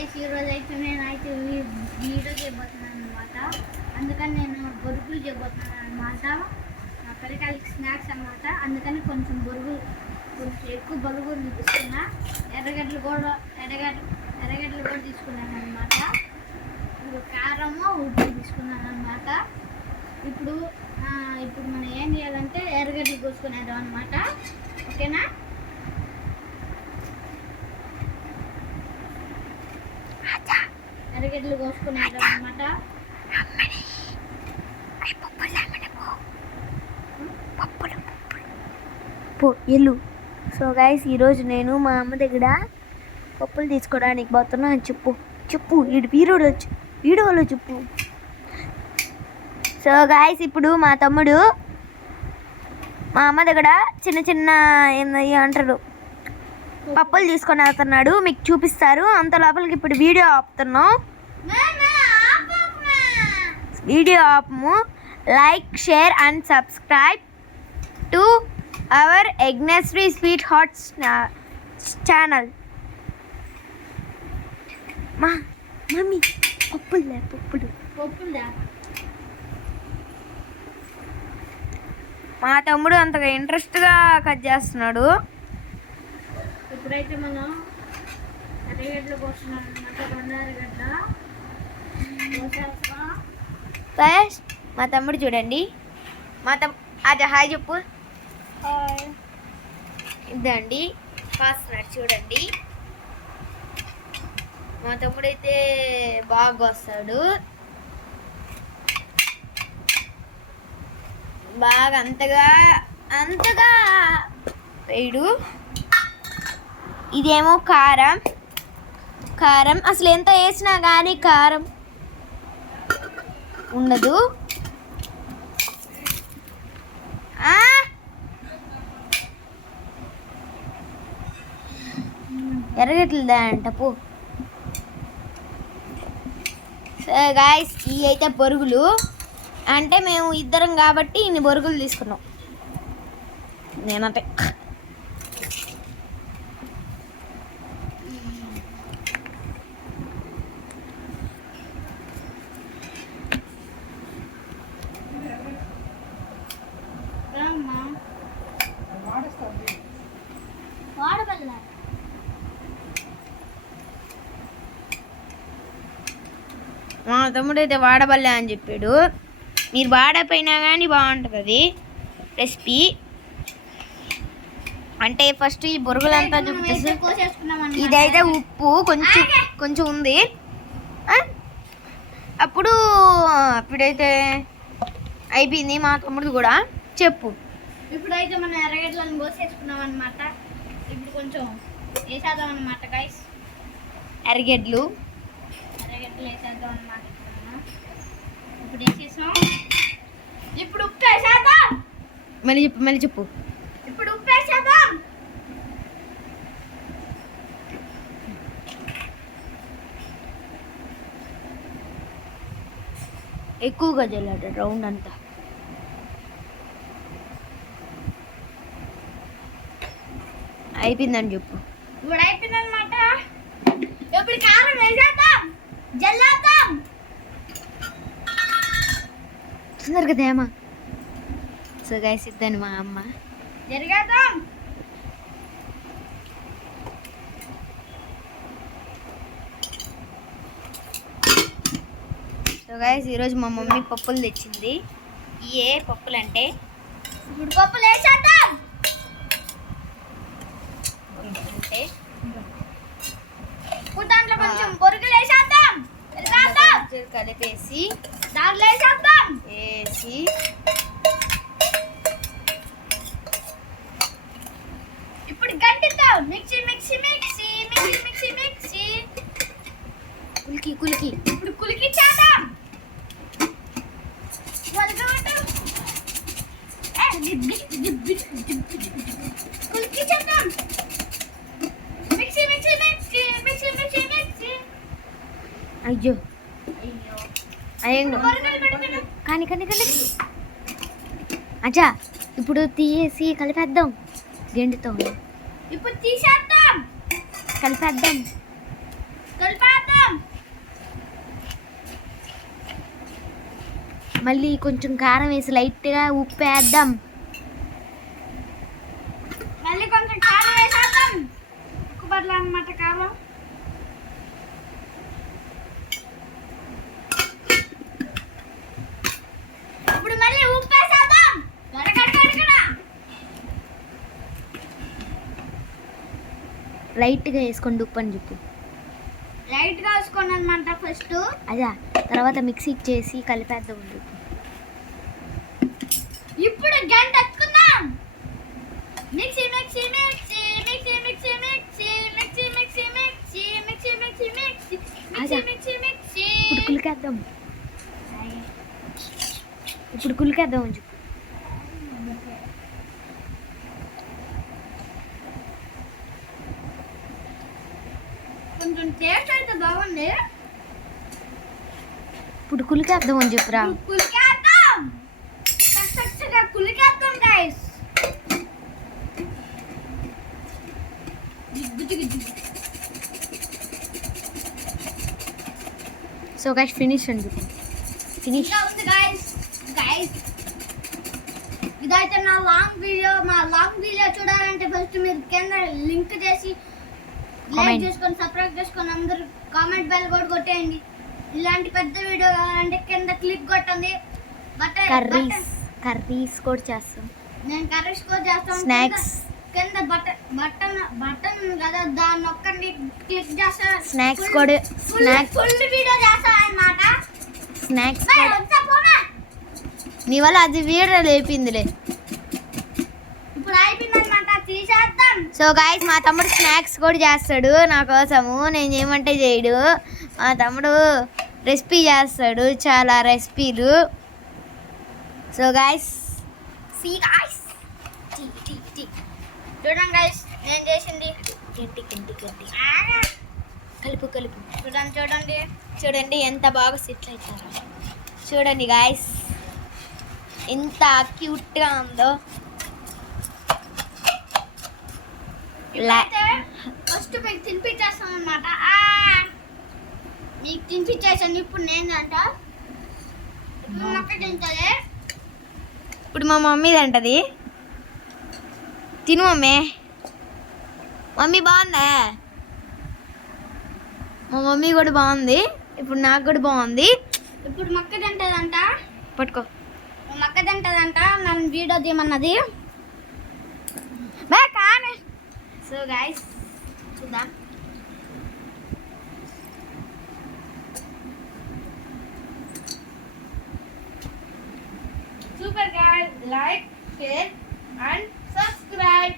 Guys ఈరోజు అయితే నేనైతే వీడియో చేయబోతున్నాను అనమాట. అందుకని నేను బొరుగులు చేయబోతున్నాను అనమాట. నా పిల్లకాయలకి స్నాక్స్ అనమాట. అందుకని కొంచెం ఎక్కువ బొరుగులు తీసుకున్నా. ఎర్రగడ్డలు కూడా తీసుకున్నాను అనమాట. ఇప్పుడు కారము ఉప్పు తీసుకున్నాను అనమాట. ఇప్పుడు మనం ఏం చేయాలంటే ఎర్రగడ్డలు కోసుకునేదాం అనమాట. ఓకేనా? ఎర్రగడ్డలు కోసుకునేదాం అనమాట. ఇల్లు. సో గైస్ ఈరోజు నేను మా అమ్మ దగ్గర పప్పులు తీసుకోవడానికి పోతున్నా. చెప్పు వీడియోలో చెప్పు. సో గైస్ ఇప్పుడు మా తమ్ముడు మా అమ్మ దగ్గర చిన్న అంటారు పప్పులు తీసుకొని వెళ్తున్నాడు. మీకు చూపిస్తారు. అంత లోపలికి ఇప్పుడు వీడియో ఆపుతున్నాం. వీడియో ఆపము. Like, share and subscribe to our Yagnashri sweet hearts channel. Mummy పప్పులు మా తమ్ముడు అంతగా ఇంట్రెస్ట్గా కట్ చేస్తున్నాడు. ఇప్పుడైతే మనం ఎర్రగడ్డలు కోస్తున్నాం అనమాట. 2 ఎర్రగడ్డ కోసేస్తా. ఫస్ట్ మా తమ్ముడు చూడండి. అజ హాయ్ చెప్పు. ఇదండి కాస్తున్నాడు చూడండి. మా తమ్ముడైతే బాగా వస్తాడు. బాగా అంతగా వేయడు. ఇదేమో కారం అసలు ఎంత వేసినా కానీ కారం ఉండదు. ఎర్రగడ్డలుదా అంట పో. గాయస్ ఇవి అయితే బొరుగులు. అంటే మేము ఇద్దరం కాబట్టి ఇన్ని బొరుగులు తీసుకున్నాం. నేనంటే మా తమ్ముడైతే వాడబల్లే అని చెప్పాడు. మీరు వాడపోయినా కానీ బాగుంటుంది అది రెసిపీ. అంటే ఫస్ట్ ఈ బొరుగులంతా చూపిస్తుంది. ఇదైతే ఉప్పు కొంచెం ఉంది. అప్పుడైతే అయిపోయింది. మా తమ్ముడు కూడా చెప్పు. ఇప్పుడైతే మనం ఎర్రగడ్డలను కోసేసుకున్నాం అనమాట. ఇప్పుడు కొంచెం వేసేద్దాం అనమాట గైస్. ఎర్రగడ్డలు వేసేద్దాం అనమాట. ఇప్పుడు వేసేసాం. ఇప్పుడు ఉప్పు వేసేద్దాం. మళ్ళీ చెప్పు. ఇప్పుడు ఉప్పు వేసేద్దాం. ఎక్కువగా జల్లాడు రౌండ్ అంతా. అయిపోయిందని చెప్పు. ఇప్పుడు అయిపోయింది అనమాట. ఇప్పుడు కారం వేసేద్దాం. జల్లేద్దాం. తొందరగా తేమా. సో గైస్ ఇద్దని మా అమ్మ జరిగేద్దాం. సో గైస్ ఈరోజు మా మమ్మీ పప్పులు తెచ్చింది. ఏ పప్పులు అంటే ఇప్పుడు పప్పులు వేసేద్దాం. అంటే దాంట్లో కొంచెం బొరుగులు వేసేద్దాం. కలిపేసి దాంట్లో వేసేద్దాం. వేసి ఇప్పుడు గంటిద్దాం. మిక్సీ కులికి ఇప్పుడు కులికి చేద్దాం. కులికి చేద్దాం. మిక్సీ అయ్యో కానీ అచ్చా ఇప్పుడు తీసి కలిపేద్దాం. గెండితో ఇప్పుడు తీసేద్దాం. కలిపేద్దాం. కలిపేద్దాం. మళ్ళీ కొంచెం కారం వేసి లైట్గా ఉప్పు వేద్దాం. మళ్ళీ కొంచెం కారం వేసేద్దాం. ఉప్పు బదులు అన్నమాట కారం. ఇప్పుడు మళ్ళీ ఉప్పు వేసేద్దాం. లైట్గా వేసుకోండి ఉప్పు అని చెప్పు. లైట్గా వేసుకోండి అనమాట ఫస్ట్. అదా తర్వాత మిక్సీకి చేసి కలిపేద్దాం. ఇప్పుడు గంట ఎత్తుకుందాం. Mixie mixie mixie mixie mixie mixie mixie mixie mixie mixie mixie mixie mixie mixie mixie. ఇప్పుడు కులికేద్దాం. ఇప్పుడు కులికేద్దాం అని చెప్పు. కొంచెం టేస్ట్ అయితే బాగుంది. ఇప్పుడు కులికేద్దాం అని చెప్పురా. కులికేద్దాం. చక్కగా కులికేద్దాం గైస్. సో గైస్ ఫినిష్ అని చెప్పు. ఫినిష్. ఇంకా ఉంది గైస్. ఇదైతే నా లాంగ్ వీడియో. మా లాంగ్ వీడియో చూడాలంటే ఫస్ట్ మీరు కింద లింక్ చేసి లైక్ చేసుకొని సబ్స్క్రైబ్ చేసుకొని అందరూ కామెంట్ బెల్ కూడా కొట్టేయండి. ఇలాంటి పెద్ద వీడియో కావాలంటే కింద క్లిక్ కొట్టండి. కర్రీస్ కూడా చేస్తాం. నేను కర్రీస్ కూడా చేస్తాను. స్నాక్స్ కింద బటన్ కదా, దాన్ని ఒక్కటి క్లిక్ చేస్తా. స్నాక్స్ కూడా ఫుల్ వీడియో చేస్తా అన్నమాట. స్నాక్స్ నీ వల్ల అది వీడియో లేపిందిలే. ఇప్పుడు అయిపోయిందన్నమాట, తీసేద్దాం. సో గైస్ మా తమ్ముడు స్నాక్స్ కూడా చేస్తాడు నా కోసము. నేను ఏమంటే చేయడు. మా తమ్ముడు రెసిపీ చేస్తాడు, చాలా రెసిపీలు. సో గైస్ చూడండి గైస్ నేను చేసింది. కలుపు చూడండి ఎంత బాగా సెట్ అవుతారో చూడండి గైస్, ఎంత క్యూట్గా ఉందో. ఫస్ట్ మీకు తినిపించేస్తాం అనమాట. మీకు తినిపించేసాను. ఇప్పుడు నేనంట తింటది. ఇప్పుడు మా మమ్మీ అంటది తిను మమ్మీ. మమ్మీ బాగుందా? మా మమ్మీ కూడా బాగుంది. ఇప్పుడు నాకు కూడా బాగుంది. ఇప్పుడు మక్క తింటదంట. పట్టుకో. మక్క తింటదంట. నన్ను వీడియో తీయమన్నది. సో గైస్ చూద్దాం. Super guys, like, share and subscribe.